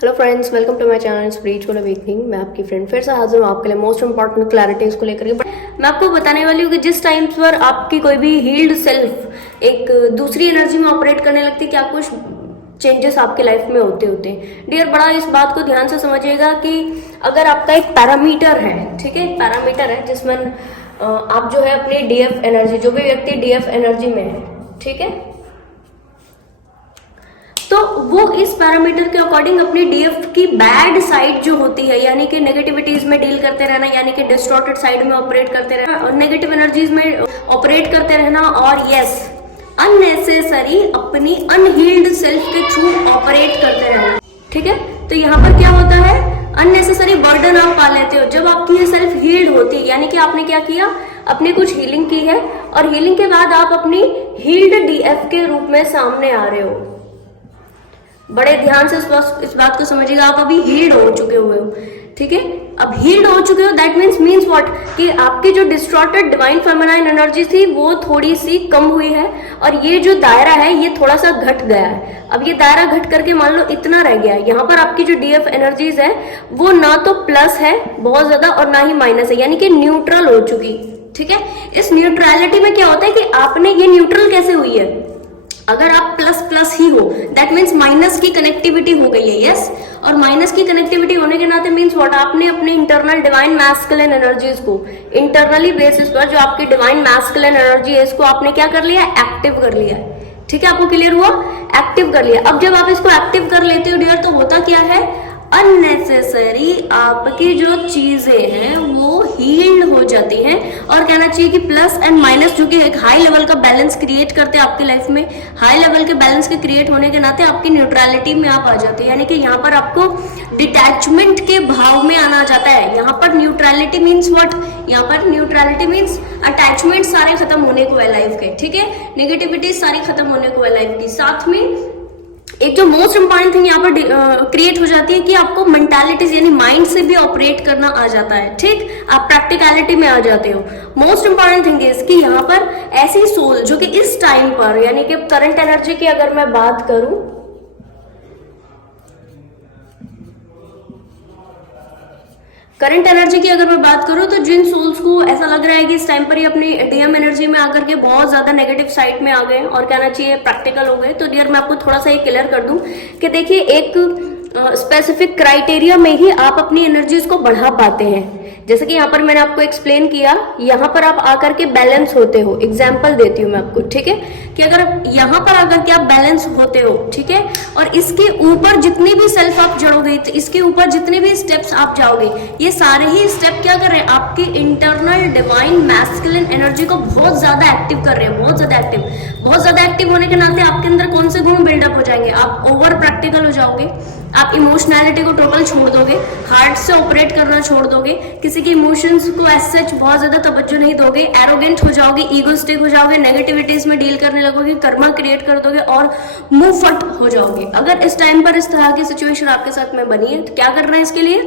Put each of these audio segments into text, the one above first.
Hello friends, welcome to my channel spiritual awakening. मैं आपकी friend फिर से हाजिर हूँ आपके लिए मोस्ट इंपॉर्टेंट क्लैरिटीज को लेकर। मैं आपको बताने वाली हूँ कि जिस टाइम पर आपकी कोई भी हील्ड सेल्फ एक दूसरी एनर्जी में ऑपरेट करने लगती है, क्या कुछ चेंजेस आपके लाइफ में होते हैं। डियर, बड़ा इस बात को ध्यान से समझिएगा कि अगर आपका एक पैरामीटर है, ठीक है, एक पैरामीटर है जिसमें आप जो है अपनी डीएफ एनर्जी, जो भी व्यक्ति डीएफ एनर्जी में है, ठीक है, तो वो इस पैरामीटर के अकॉर्डिंग अपनी डीएफ की बैड साइड जो होती है, यानी कि नेगेटिविटीज में डील करते रहना, यानी कि डिस्टॉर्टेड साइड में ऑपरेट करते रहना और नेगेटिव एनर्जीज में ऑपरेट करते रहना, और यस अननेसेसरी अपनी अनहील्ड सेल्फ के थ्रू ऑपरेट करते रहना। ठीक है, तो यहाँ पर क्या होता है, अननेसेसरी बर्डन आप पा लेते हो। जब आपकी ये सेल्फ हील्ड होती है, यानी कि आपने क्या किया, अपनी कुछ हीलिंग की है और हीलिंग के बाद आप अपनी हील्ड डीएफ के रूप में सामने आ रहे हो। बड़े ध्यान से इस बात को समझिएगा, आप अभी हील्ड हो चुके हुए हो, ठीक है। अब हील्ड हो चुके हो, दैट मीन्स व्हाट, कि आपकी जो डिस्टॉर्टेड डिवाइन फेमिनाइन एनर्जी थी वो थोड़ी सी कम हुई है और ये जो दायरा है ये थोड़ा सा घट गया है। अब ये दायरा घट करके मान लो इतना रह गया है। यहाँ पर आपकी जो डीएफ एनर्जीज है वो ना तो प्लस है बहुत ज्यादा और ना ही माइनस है, यानी कि न्यूट्रल हो चुकी। ठीक है, इस न्यूट्रलिटी में क्या होता है कि आपने ये न्यूट्रल कैसे हुई है, अगर आप प्लस प्लस ही हो, दैट मीन्स माइनस की कनेक्टिविटी हो गई है, यस। और माइनस की कनेक्टिविटी होने के नाते मीन्स व्हाट, आपने अपने इंटरनल डिवाइन मैस्कुलिन एनर्जीज को इंटरनली बेसिस पर जो आपकी डिवाइन मैस्कुलिन एनर्जी है इसको आपने क्या कर लिया, एक्टिव कर लिया। ठीक है, आपको क्लियर हुआ, एक्टिव कर लिया। अब जब आप इसको एक्टिव कर लेते हो डियर, तो होता क्या है, अननेसेसरी आपकी जो चीजें हैं वो हील्ड हो जाती हैं। और कहना चाहिए कि प्लस एंड माइनस जो कि एक हाई लेवल का बैलेंस क्रिएट करते हैं आपकी लाइफ में, हाई लेवल के बैलेंस के क्रिएट होने के नाते आपकी न्यूट्रलिटी में आप आ जाते हैं, यानी कि यहाँ पर आपको डिटैचमेंट के भाव में आना जाता है। यहाँ पर न्यूट्रलिटी मीन्स व्हाट, यहाँ पर न्यूट्रलिटी मीन्स अटैचमेंट सारे खत्म होने को है लाइफ के, ठीक है, नेगेटिविटी सारी खत्म होने को है लाइफ की। साथ में एक जो मोस्ट इंपॉर्टेंट थिंग यहाँ पर क्रिएट हो जाती है कि आपको मेंटालिटीज यानी माइंड से भी ऑपरेट करना आ जाता है। ठीक, आप प्रैक्टिकलिटी में आ जाते हो। मोस्ट इंपॉर्टेंट थिंग इज कि यहाँ पर ऐसी सोल जो कि इस टाइम पर, यानी कि करंट एनर्जी की अगर मैं बात करूं, करंट एनर्जी की अगर मैं बात करूं, तो जिन सोल्स को ऐसा लग रहा है कि इस टाइम पर ही अपनी डीएम एनर्जी में आकर के बहुत ज्यादा नेगेटिव साइड में आ गए और कहना चाहिए प्रैक्टिकल हो गए, तो डियर मैं आपको थोड़ा सा ये क्लियर कर दूं कि देखिए एक स्पेसिफिक क्राइटेरिया में ही आप अपनी एनर्जीज को बढ़ा पाते हैं। जैसे कि यहाँ पर मैंने आपको एक्सप्लेन किया, यहाँ पर आप आकर के बैलेंस होते हो। एग्जाम्पल देती हूँ मैं आपको, ठीक है, कि अगर यहाँ पर आकर के आप बैलेंस होते हो, ठीक है, और इसके ऊपर जितनी भी सेल्फ आप जड़ोगे, इसके ऊपर जितने भी स्टेप्स आप जाओगे, ये सारे ही स्टेप क्या कर रहे हैं, आपकी इंटरनल डिवाइन मैस्कुलिन एनर्जी को बहुत ज्यादा एक्टिव कर रहे हैं, बहुत ज्यादा एक्टिव। बहुत ज्यादा एक्टिव होने के नाते आपके अंदर कौन से गुण बिल्डअप हो जाएंगे, आप ओवर प्रैक्टिकल हो जाओगे, आप इमोशनैलिटी को टोटल छोड़ दोगे, हार्ट से ऑपरेट करना छोड़ दोगे, किसी के इमोशंस को एज सच बहुत ज्यादा तवज्जो नहीं दोगे, एरोगेंट हो जाओगे, ईगोस्टिक हो जाओगे, नेगेटिविटीज में डील करने लगोगे, कर्मा क्रिएट कर दोगे और मुंह फट हो जाओगे। अगर इस टाइम पर इस तरह की सिचुएशन आपके साथ में बनी है तो क्या करना है इसके लिए,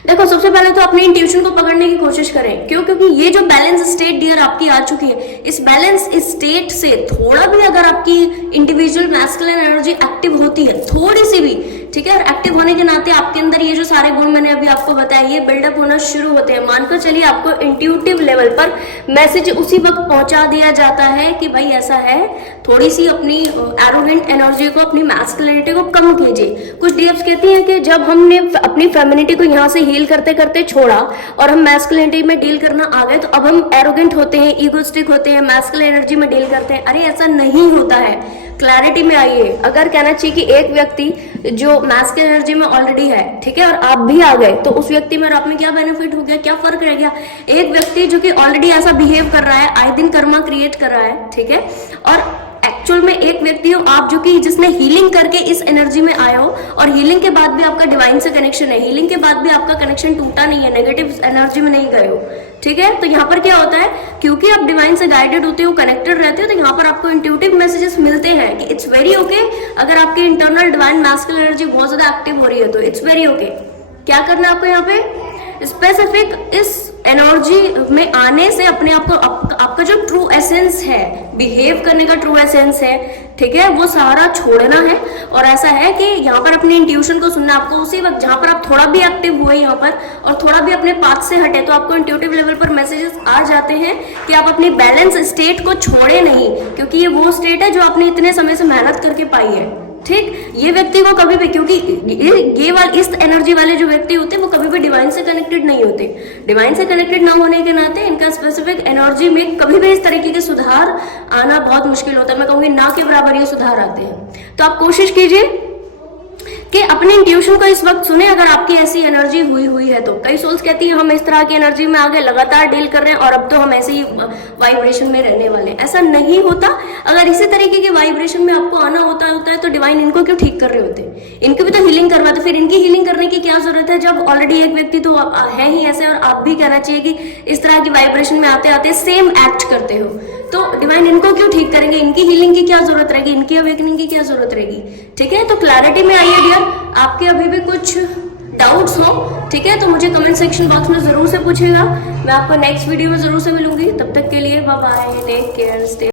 देखो सबसे पहले तो अपनी इंट्यूशन को पकड़ने की कोशिश करें। क्यों, क्योंकि ये जो बैलेंस स्टेट डियर आपकी आ चुकी है, इस बैलेंस स्टेट से थोड़ा भी अगर आपकी इंडिविजुअल मैस्कुलिन एनर्जी एक्टिव होती है, थोड़ी सी भी, ठीक है, और एक्टिव होने के नाते आपके अंदर ये जो सारे गुण मैंने अभी आपको बताया ये बिल्डअप होना शुरू होते हैं। मानकर चलिए आपको इंट्यूटिव लेवल पर मैसेज उसी वक्त पहुंचा दिया जाता है कि भाई ऐसा है, थोड़ी सी अपनी एरोगेंट एनर्जी को, अपनी मैस्कुलिनिटी को कम कीजिए। कुछ डीएफ्स कहती हैं कि जब हमने अपनी फेमिनिटी को यहाँ से हील करते करते छोड़ा और हम मैस्कुलिनिटी में डील करना आ गए, तो अब हम एरोगेंट होते हैं, ईगोस्टिक होते हैं, मैस्कुलिन एनर्जी में डील करते हैं। अरे ऐसा नहीं होता है, क्लैरिटी में आइए। अगर कहना चाहिए कि एक व्यक्ति जो मैस्कुलिन एनर्जी में ऑलरेडी है, ठीक है, और आप भी आ गए, तो उस व्यक्ति में और आप में क्या बेनिफिट हो गया, क्या फर्क रह गया। एक व्यक्ति जो कि ऑलरेडी ऐसा बिहेव कर रहा है, आए दिन कर्मा क्रिएट कर रहा है, ठीक है, और एक्चुअल में एक व्यक्ति हो आप जो कि जिसने हीलिंग करके इस एनर्जी में आए हो और हीलिंग के बाद भी आपका डिवाइन से कनेक्शन है, हीलिंग के बाद भी आपका कनेक्शन टूटा नहीं है, नेगेटिव एनर्जी में नहीं गए हो, ठीक है। तो यहाँ पर क्या होता है, क्योंकि आप डिवाइन से गाइडेड होते हो, कनेक्टेड रहते हो, तो यहाँ पर आपको इंट्यूटिव मैसेजेस मिलते हैं कि इट्स वेरी ओके। अगर आपकी इंटरनल डिवाइन मैस्कुलिन एनर्जी बहुत ज्यादा एक्टिव हो रही है तो इट्स वेरी ओके। क्या करना है आपको यहाँ पे, स्पेसिफिक इस एनर्जी में आने से अपने आप को आपका जो ट्रू एसेंस है, बिहेव करने का ट्रू एसेंस है, ठीक है, वो सारा छोड़ना है। और ऐसा है कि यहाँ पर अपने इंट्यूशन को सुनना, आपको उसी वक्त जहाँ पर आप थोड़ा भी एक्टिव हुए यहाँ पर और थोड़ा भी अपने पाथ से हटे तो आपको इंट्यूटिव लेवल पर मैसेजेस आ जाते हैं कि आप अपनी बैलेंस स्टेट को छोड़े नहीं, क्योंकि ये वो स्टेट है जो आपने इतने समय से मेहनत करके पाई है। ठीक, ये व्यक्ति को कभी भी, क्योंकि ये वाले इस एनर्जी वाले जो व्यक्ति होते हैं वो कभी भी डिवाइन से कनेक्टेड नहीं होते। डिवाइन से कनेक्टेड ना होने के नाते इनका स्पेसिफिक एनर्जी में कभी भी इस तरीके के सुधार आना बहुत मुश्किल होता है। मैं कहूँगी ना के बराबर ये सुधार आते हैं। तो आप कोशिश कीजिए कि अपने इंट्यूशन को इस वक्त सुने, अगर आपकी ऐसी एनर्जी हुई है तो। कई सोल्स कहती है हम इस तरह की एनर्जी में आगे लगातार डील कर रहे हैं और अब तो हम ऐसे ही वाइब्रेशन में रहने वाले। ऐसा नहीं होता। अगर इसी तरीके के वाइब्रेशन में आपको आना होता है तो डिवाइन इनको क्यों ठीक कर रहे होते? इनको भी तो हीलिंग करवाते। फिर इनकी हीलिंग करने की क्या जरूरत है जब ऑलरेडी एक व्यक्ति तो है ही ऐसे, और आप भी कहना चाहिए कि इस तरह की वाइब्रेशन में आते आते सेम एक्ट करते हो, तो डिवाइन इनको क्यों ठीक करेंगे? इनकी हीलिंग की क्या जरूरत रहेगी? इनकी अवेकनिंग की क्या जरूरत रहेगी? ठीक है, तो क्लैरिटी में आइए डियर। आपके अभी भी कुछ डाउट्स हो, ठीक है, तो मुझे कमेंट सेक्शन बॉक्स में जरूर से पूछेगा। मैं आपको नेक्स्ट वीडियो में जरूर से मिलूंगी। तब तक के लिए bye bye, take care, stay